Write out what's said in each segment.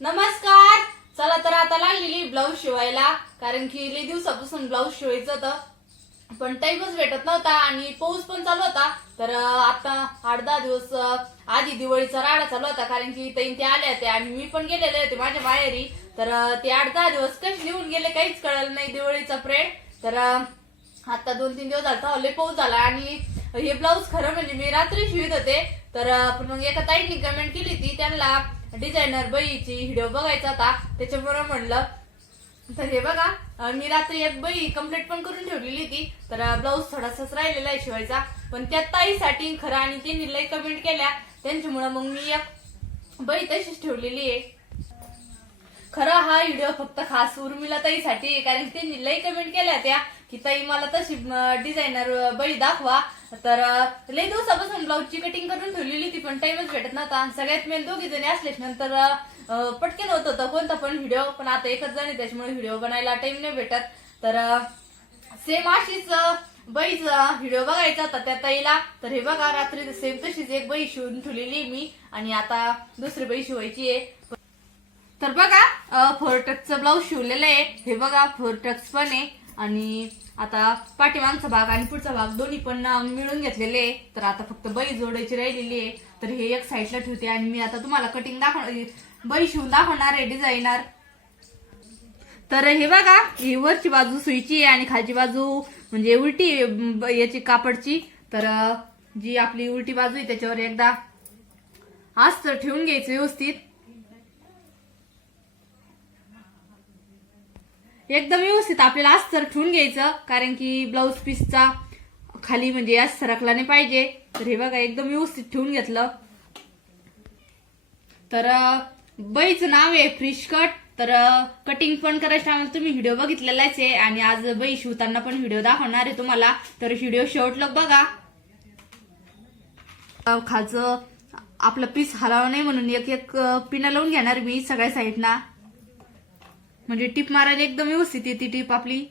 नमस्कार! चला तर आता लागलेली ब्लाऊज शिवायला. कारण की लई दिवसापासून ब्लाऊज शिवायचं होतं. पण टाईमच भेटत नव्हता आणि पाऊस पण चालू होता. तर आता आठ दहा दिवस आधी दिवाळीचा राडा चालू होता. कारण की ताई ते आले होते आणि मी पण गेलेले होते माझ्या माहेरी. तर ते आठ दहा दिवस कसे निघून गेले काहीच कळलं नाही दिवाळीचा प्रेड तर आता दोन तीन दिवस झाला लय पाऊस झाला आणि हे ब्लाऊज खरं म्हणजे मी रात्री शिवत होते. तर मग एका ताईंनी कमेंट केली ती त्यांना डिझायनर बईची व्हिडिओ बघायचा होता. त्याच्यामुळे म्हणलं. तर हे बघा मी रात्री एक बई कंप्लीट पण करून ठेवलेली ती तर ब्लाऊज थोडासाच राहिलेला आहे शिवायचा. पण त्या ताईसाठी खरं आणि त्यांनी लई कमेंट केल्या. त्यांच्यामुळे मग मी एक बई तशीच ठेवलेली आहे. खरं हा व्हिडिओ फक्त खास उर्मिला ताईसाठी कारण त्यांनी लई कमेंट केल्या त्या की ताई मला तशी डिझायनर बळी दाखवा. तर अं, लई दिवसापासून ब्लाऊजची कटिंग करून ठेवलेली होती पण टाइमच भेटत नव्हता. सगळ्यात मेन दोघी जणी असल्याच नंतर पटकन होत होतं कोणता पण व्हिडिओ पण आता एकच जण त्याच्यामुळे व्हिडिओ बनायला टाइम नाही भेटत. तर सेम अशीच बैच बाईच व्हिडिओ बघायचा होता त्या ताईला. तर हे बघा रात्री सेम तशीच एक बाई शिवून ठेवलेली आहे मी. आणि आता दुसरी बाई शिवायची आहे. तर बघा फोर टक्सचं ब्लाऊज शिवलेलं आहे. हे बघा फोर टक्स पण आहे. आणि आता पाठीमागचा भाग आणि पुढचा भाग दोन्ही पण मिळून घेतलेले तर आता फक्त बळी जोडायची राहिलेली आहे. तर हे एक साईडला ठेवते आणि मी आता तुम्हाला कटिंग दाखवणार बळी शिवून दाखवणार आहे डिझायनर तर हे बघा ही वरची बाजू सुईची आहे आणि खालची बाजू म्हणजे उलटी आहे, ब- याची कापडची. तर जी आपली उलटी बाजू आहे त्याच्यावर एकदा असं ठेवून घ्यायचं व्यवस्थित. एकदम व्यवस्थित आपल्याला अस्तर ठेवून घ्यायचं कारण की ब्लाऊज पीसचा खाली म्हणजे आज सरकला नाही पाहिजे. तर हे बघा एकदम व्यवस्थित ठेवून घेतलं. तर बैच नाव आहे फ्रिश कट. तर कटिंग पण करायचं आम्हाला तुम्ही व्हिडिओ बघितलेलाच आहे. आणि आज बाई शिवताना पण व्हिडिओ दाखवणार आहे तुम्हाला. तर व्हिडिओ शेवटलं बघा. खालचं आपलं पीस हलावं नाही म्हणून एक एक पिना लावून घेणार मी सगळ्या साईडना म्हणजे टीप मारायला एकदम व्यवस्थित येते टीप आपली.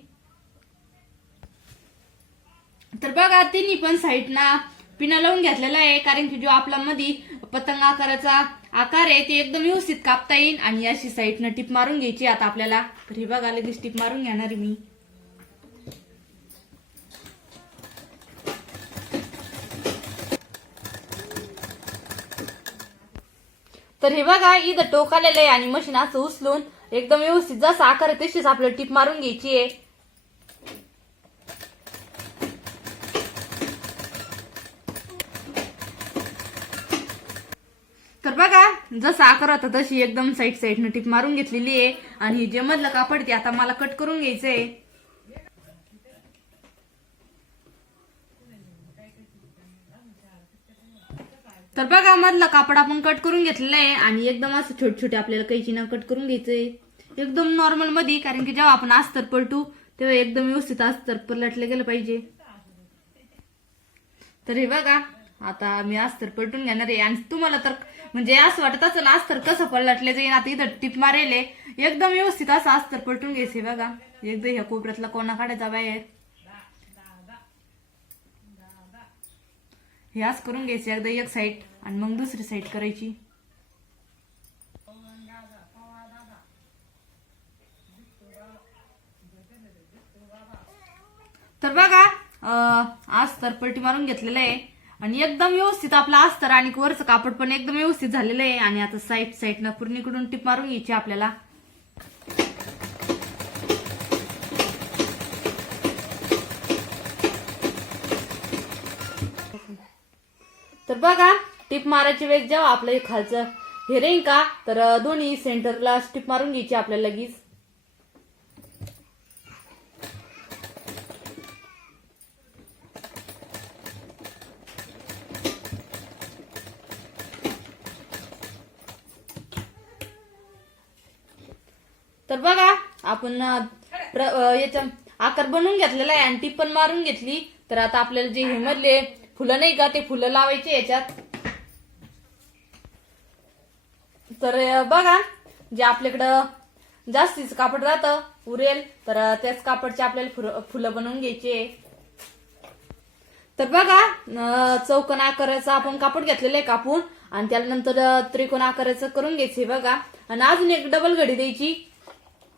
तर बघा तिन्ही पण साईडना पिना लावून घेतलेला आहे कारण की जो आपला मधी पतंग आकाराचा आकार आहे ते एकदम व्यवस्थित कापता येईल आणि अशी साईडनं टीप मारून घ्यायची आता आपल्याला. तर हे बघा लगेच टीप मारून घेणार आहे मी. तर हे बघा इथं टोक आलेलं आहे आणि मशीन असं उचलून एकदम व्यवस्थित जसा आकार आहे तशीच आपल्याला टीप मारून घ्यायची आहे. तर बघा जसा आकार होता तशी एकदम साईड साईडनं टीप मारून घेतलेली आहे आणि जे मधलं कापड ते आता मला कट करून घ्यायचंय. तर बघा मधला कापड आपण कट करून घेतलेलं आहे आणि एकदम असं छोटे छोटे आपल्याला कैचीनं कट करून घ्यायचंय. एकदम नॉर्मलमध्ये कारण की जेव्हा आपण अस्तर पलटू तेव्हा एकदम व्यवस्थित अस्तर पलटलं गेलं पाहिजे. तर हे बघा आता मी अस्तर पलटून घेणार आहे. आणि तुम्हाला तर म्हणजे असं वाटत असं ना अस्तर कसं पलटले जाईल आता इथं टिप मारेले एकदम व्यवस्थित असं अस्तर पलटून घ्यायचे बघा. एकदा ह्या कोपऱ्यातला कोणा काढायचा बाहेर. हे असं करून घ्यायचं एकदा एक साईड आणि मग दुसरी साईड करायची. तर बघा अं, अस्तर पलटी मारून घेतलेलं आहे. आणि एकदम व्यवस्थित आपला अस्तर आणि वरचं कापड पण एकदम व्यवस्थित झालेलं आहे. आणि आता साईड साईडनं पूर्णीकडून टिप मारून घ्यायची आपल्याला. तर बघा टिप मारायची वेळेस जेव्हा आपलं हे खालचं हे रेंग का? तर दोन्ही सेंटरला टिप मारून घ्यायची आपल्याला लगेच. तर बघा आपण याच्या याचा आकार बनवून घेतलेला आहे आणि पण मारून घेतली. तर आता आपल्याला जे हे मधले फुलं नाही का? ते फुलं लावायचे याच्यात. तर बघा जे आपल्याकडं जास्तीच कापड राहतं उरेल तर त्याच कापडचे आपल्याला फुलं- बनवून घ्यायचे. तर बघा चौकोन आकाराचं आपण कापड घेतलेलं आहे कापून आणि त्यानंतर त्रिकोण आकाराचं करून घ्यायचे बघा. आणि अजून एक डबल घडी द्यायची.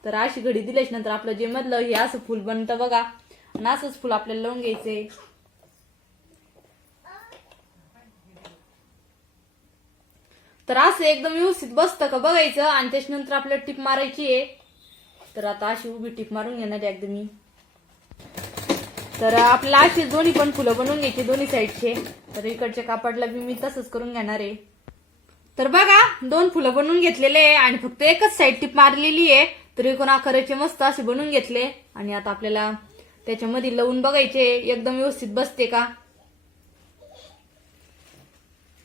तर अशी घडी दिल्याच्या नंतर आपलं जे मधलं हे असं फुल बनतं बघा. आणि असंच फुल आपल्याला लावून घ्यायचंय. तर असं एकदम व्यवस्थित बसतं का बघायचं आणि त्याच्यानंतर आपल्याला टिप मारायची आहे. तर आता अशी उभी टिप मारून घेणार आहे एकदम मी. तर आपल्याला अशी दोन्ही पण फुलं बनवून घ्यायची दोन्ही साईडचे. तर इकडच्या कापडला बी मी तसंच करून घेणार आहे. तर बघा दोन फुलं बनवून घेतलेले आहे आणि फक्त एकच साईड टिप मारलेली आहे. तर एकूण आकाराचे मस्त असे बनवून घेतले. आणि आता आपल्याला त्याच्यामध्ये लावून बघायचे. एकदम व्यवस्थित बसते का?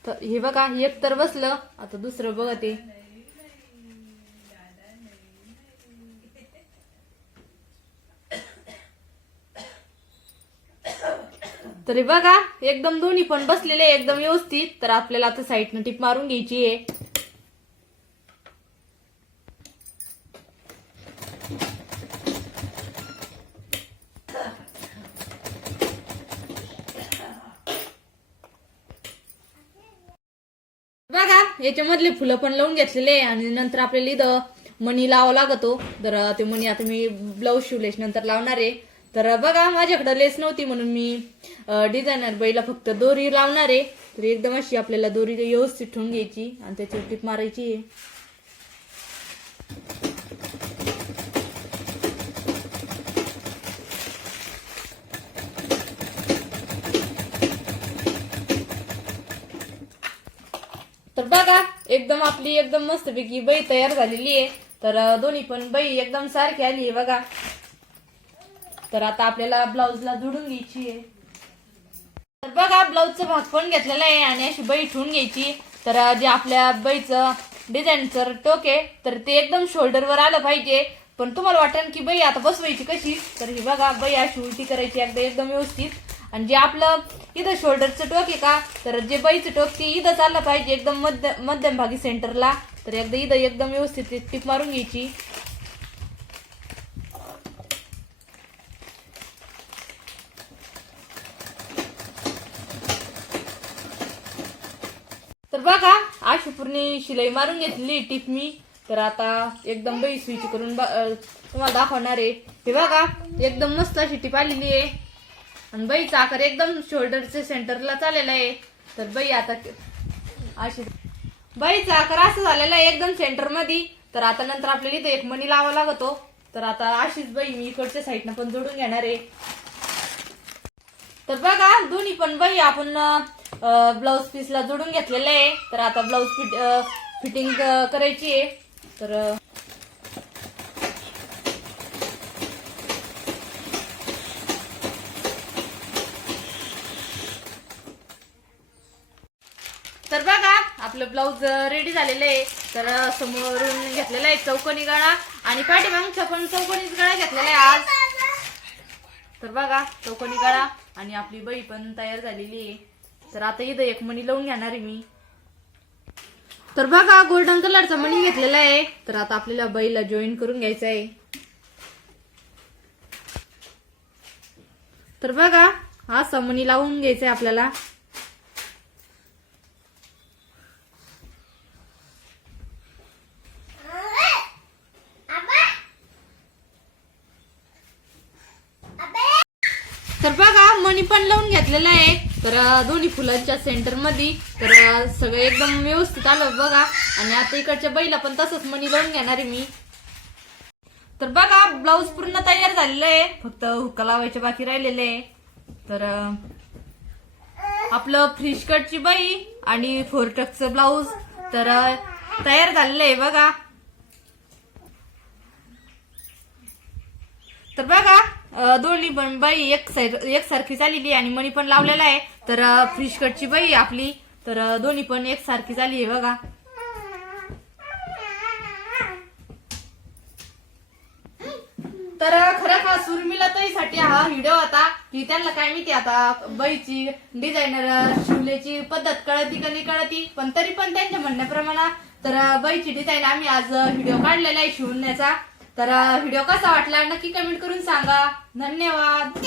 तर हे बघा एक तर बसलं. आता दुसरं बघा ते. तरी बघा एकदम दोन्ही पण बसलेले एकदम व्यवस्थित. तर आपल्याला आता साईडनं टीप मारून घ्यायची आहे. बघा याच्यामधले फुलं पण लावून घेतलेले आणि नंतर आपल्याला इथं मणी लावा लागतो. तर ते मणी आता मी ब्लाऊज शिवलेस नंतर लावणार आहे. तर बघा माझ्याकडे लेस नव्हती म्हणून मी डिझायनर बाईला फक्त दोरी लावणार आहे. तर एकदम अशी आपल्याला दोरी व्यवस्थित ठेवून घ्यायची आणि त्याची टीप मारायची आहे तर बघा एकदम आपली एकदम मस्तपैकी बाई तयार झालेली आहे. तर दोन्ही पण बाई एकदम सारखी आली आहे बघा. तर आता आपल्याला ब्लाऊजला जोडून घ्यायची आहे. तर बघा ब्लाऊजचा भाग पण घेतलेला आहे आणि अशी बाई ठेवून घ्यायची. तर जे आपल्या बाईचं डिझाईनचं टोक आहे तर ते एकदम शोल्डरवर आलं पाहिजे. पण तुम्हाला वाटेल की बाई आता बसवायची कशी? तर ही बघा बाई अशी उलटी करायची एकदा एकदम व्यवस्थित. आणि जे आपलं इथं शोल्डरचं टोक आहे का तर जे बाईचं टोक ते इथं चाललं पाहिजे एकदम मध्य मध्यम भागी सेंटरला तर एकदा इथं एकदम व्यवस्थित टिप मारून घ्यायची. तर बघा अशी पूर्ण शिलाई मारून घेतली टीप मी. तर आता एकदम बाई स्विच करून ब- तुम्हाला दाखवणार आहे. हे बघा एकदम मस्त अशी टीप आलेली आहे. आणि बाईचा आकार एकदम शोल्डरच्या सेंटरला चाललेला आहे. तर बाई आता अशी बाईचा आकार असं झालेला आहे एकदम सेंटरमध्ये तर आता नंतर आपल्याला इथे एक मणी लावा लागतो. तर आता अशीच बाई मी इकडच्या साईडनं पण जोडून घेणार आहे. तर बघा दोन्ही पण बाई आपण ब्लाऊज पीसला जोडून घेतलेलं आहे. तर आता ब्लाऊज फिट फिटिंग करायची आहे. तर बघा आपलं ब्लाऊज रेडी झालेलं आहे. तर समोरून घेतलेला आहे चौकोनी गळा आणि पाठीमागचा पण चौकोनीच गळा घेतलेला आहे आज. तर बघा चौकोनी गळा आणि आपली बाई पण तयार झालेली आहे. तर आता इथं एक मणी लावून घेणार आहे मी. तर बघा गोल्डन कलरचा मणी घेतलेला आहे. तर आता आपल्याला बाईला जॉईन करून घ्यायचा आहे. तर बघा हा मणी लावून घ्यायचा आहे आपल्याला तर बघा मणी पण लावून घेतलेला आहे तर दोन्ही फुलांच्या सेंटरमध्ये तर सगळं एकदम व्यवस्थित आलं बघा. आणि आता इकडच्या बैला पण तसंच मनी लावून घेणार आहे मी. तर बघा ब्लाऊज पूर्ण तयार झालेलं आहे. फक्त हुक्का लावायचे बाकी राहिलेले आहे. तर आपलं फ्रीज कटची बाई आणि फोर टक्सचं ब्लाऊज तर तयार झालेलं आहे बघा. तर बघा दोन्ही पण बाई एक साईड एक झालेली आणि मणी पण लावलेला आहे. तर फ्रीज कटची बाई आपली. तर दोन्ही पण एक सारखी झाली आहे बघा. तर खरं का सुरमिला ताईसाठी हा व्हिडिओ होता की त्यांना काय माहिती आता बाईची डिझायनर शिवल्याची पद्धत कळती का नाही कळती पण तरी पण त्यांच्या म्हणण्याप्रमाणे तर बाईची डिझाईन आम्ही आज व्हिडिओ काढलेला आहे शिवण्याचा. तर व्हिडिओ कसा वाटला नक्की कमेंट करून सांगा. धन्यवाद.